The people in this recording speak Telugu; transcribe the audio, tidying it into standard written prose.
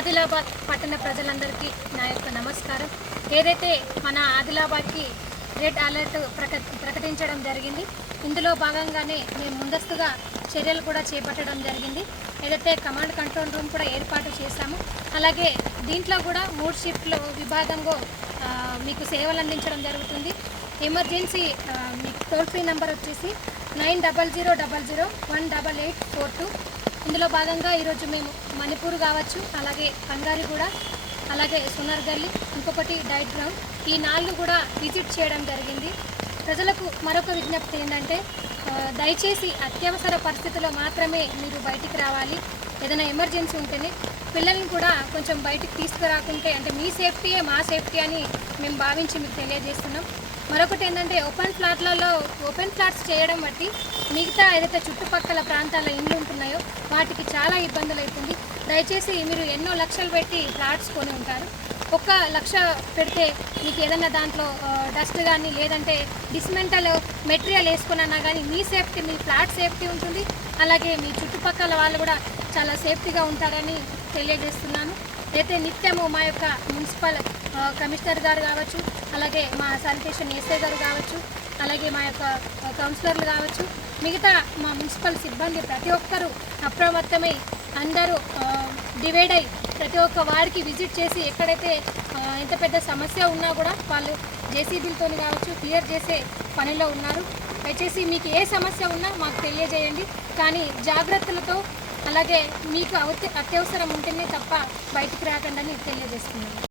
ఆదిలాబాద్ పట్టణ ప్రజలందరికీ నా యొక్క నమస్కారం. ఏదైతే మన ఆదిలాబాద్కి రెడ్ అలర్ట్ ప్రకటించడం జరిగింది, ఇందులో భాగంగానే మేము ముందస్తుగా చర్యలు కూడా చేపట్టడం జరిగింది. ఏదైతే కమాండ్ కంట్రోల్ రూమ్ కూడా ఏర్పాటు చేశాము. అలాగే దీంట్లో కూడా 3 షిఫ్ట్లు విభాగంలో మీకు సేవలు అందించడం జరుగుతుంది. ఎమర్జెన్సీ మీకు టోల్ ఫ్రీ నెంబర్ వచ్చేసి 9000018842. ఇందులో భాగంగా ఈరోజు మేము మణిపూర్ కావచ్చు, అలాగే కంగారిగూడ, అలాగే సునర్గల్లి, ఇంకొకటి డైట్ గ్రౌండ్, ఈ 4 కూడా విజిట్ చేయడం జరిగింది. ప్రజలకు మరొక విజ్ఞప్తి ఏంటంటే, దయచేసి అత్యవసర పరిస్థితుల్లో మాత్రమే మీరు బయటికి రావాలి. ఏదైనా ఎమర్జెన్సీ ఉంటేనే పిల్లల్ని కూడా కొంచెం బయటికి తీసుకురాకుంటే, అంటే మీ సేఫ్టీయే మా సేఫ్టీ అని మేము భావించి మీకు తెలియజేస్తున్నాం. మరొకటి ఏంటంటే, ఓపెన్ ఫ్లాట్స్ చేయడం బట్టి మిగతా ఏదైతే చుట్టుపక్కల ప్రాంతాల ఇండ్లు ఉంటున్నాయో వాటికి చాలా ఇబ్బందులు అవుతుంది. దయచేసి మీరు ఎన్నో లక్షలు పెట్టి ఫ్లాట్స్ కొని ఉంటారు. 1 లక్ష పెడితే మీకు ఏదన్నా దాంట్లో డస్ట్ కానీ లేదంటే డిస్మెంటల్ మెటీరియల్ వేసుకున్నా కానీ మీ సేఫ్టీ, మీ ఫ్లాట్ సేఫ్టీ ఉంటుంది. అలాగే మీ చుట్టుపక్కల వాళ్ళు కూడా చాలా సేఫ్టీగా ఉంటారని తెలియజేస్తున్నాను. అయితే నిత్యము మా యొక్క మున్సిపల్ కమిషనర్ గారు కావచ్చు, అలాగే మా శానిటేషన్ ఎస్ఐ గారు కావచ్చు, అలాగే మా యొక్క కౌన్సిలర్లు కావచ్చు, మిగతా మా మున్సిపల్ సిబ్బంది ప్రతి ఒక్కరూ అప్రమత్తమై అందరూ డివైడ్ అయ్యి ప్రతి ఒక్క వారికి విజిట్ చేసి ఎక్కడైతే ఎంత పెద్ద సమస్య ఉన్నా కూడా వాళ్ళు జేసీబీలతో కావచ్చు క్లియర్ చేసే పనిలో ఉన్నారు. దయచేసి మీకు ఏ సమస్య ఉన్నా మాకు తెలియజేయండి, కానీ జాగ్రత్తలతో, అలాగే మీకు అత్యవసరం ఉంటేనే తప్ప బయటికి రాకండి అని తెలియజేస్తున్నాను.